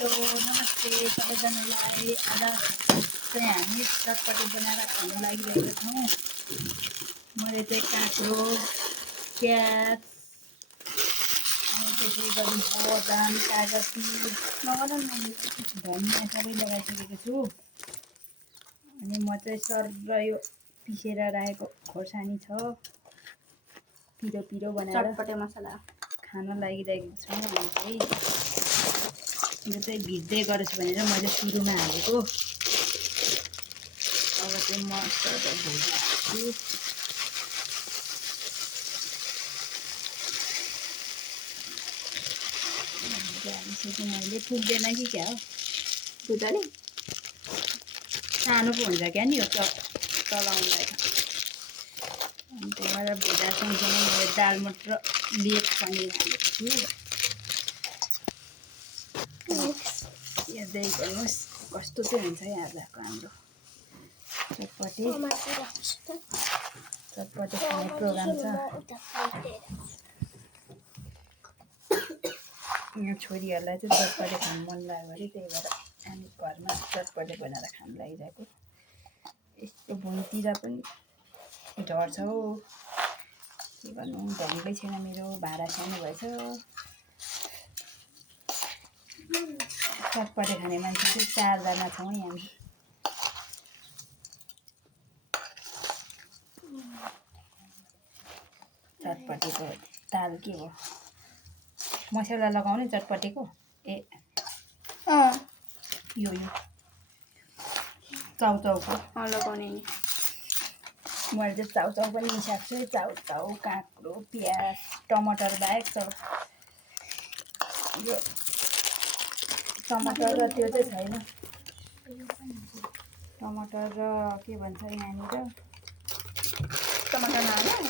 Hello नमस्ते सबैजनालाई। आज चाहिँ हामी चटपटे बनाएर खानु लागिरहेका छौँ। मैले चाहिँ काँक्रो, प्याज अनि त्यसै गरी बदाम, कागती, धनियाँ सबै लगाइसकेको छु। अनि म चाहिँ सर यो पिसेर राखेको खोर्सानी छ, पिरो पिरो बनाएर चटपटे मसला खान लागिरहेको छौँ। हामी चाहिँ यो चाहिँ भिज्दै गरेछु भनेर मैले सुरुमा हालेको। अब चाहिँ म भुजाल्छु। हालिसकेँ मैले। पुग्दैन कि क्या हो भुजाले सानो पो हुन्छ क्या नि यो चलाउनलाई। अनि त्यही भएर भुजा सँगसँगै मैले दाल मटर लेप पनिर हालेको छु। हेर्दै गर्नुहोस् कस्तो चाहिँ हुन्छ है आजको हाम्रो चटपटे खाने प्रोग्राम छ। यहाँ छोरीहरूलाई चाहिँ चटपटे खानु मन लाग्यो अरे, त्यही भएर हामी घरमा चटपटे बनाएर खानु लागिरहेको। यस्तो भुइँतिर पनि झर्छ हौ, के गर्नु, ढङ्गै छैन मेरो, भाँडा सानो भएछ। चटपटे खाने मान्छे चाहिँ 4 जना छौँ है हामी। चटपटेको ताल के हो, मसला लगाउने चटपटेको? ए यो चाउचाउको लगाउने नि। मैले चाहिँ चाउचाउ पनि मिसाएको छु है। चाउचाउ, काँक्रो, प्याज, टमाटर बाहेक सब। यो टमाटर र त्यो चाहिँ छैन। टमाटर र के भन्छ यहाँनिर, टमाटर नहाल्नु,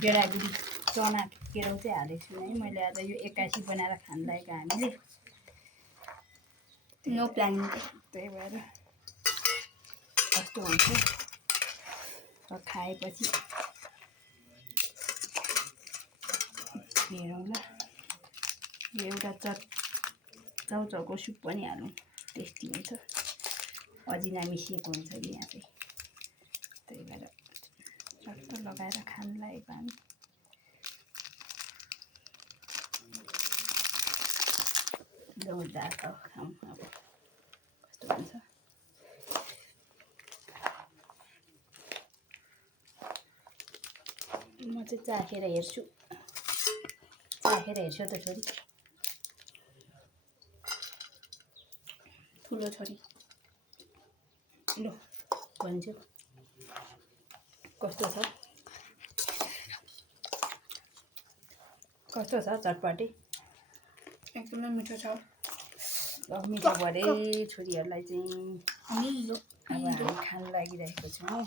गेडागुडी चना केराउ चाहिँ हालेको छु है मैले। आज यो 81 बनाएर खानु लागेको हामीले। No planning. त्यही भएर कस्तो हुन्छ र खाएपछि हेरौँला। एउटा चाउचाउको सुप पनि हालौँ, टेस्टी हुन्छ। अजिना मिसिएको हुन्छ कि यहाँ चाहिँ, त्यही भएर चट्ट लगाएर खानु लागेको हामी। जोरदार त खाऊँ अब कस्तो हुन्छ। म चाहिँ चाखेर हेर्छु त छोरी। ठुलो छोरी ल भन्छु कस्तो छ, कस्तो छ चटपटे? एकदमै मिठो छ। मिठो भरे छोरीहरूलाई चाहिँ अब हामी खानु लागिरहेको छौँ।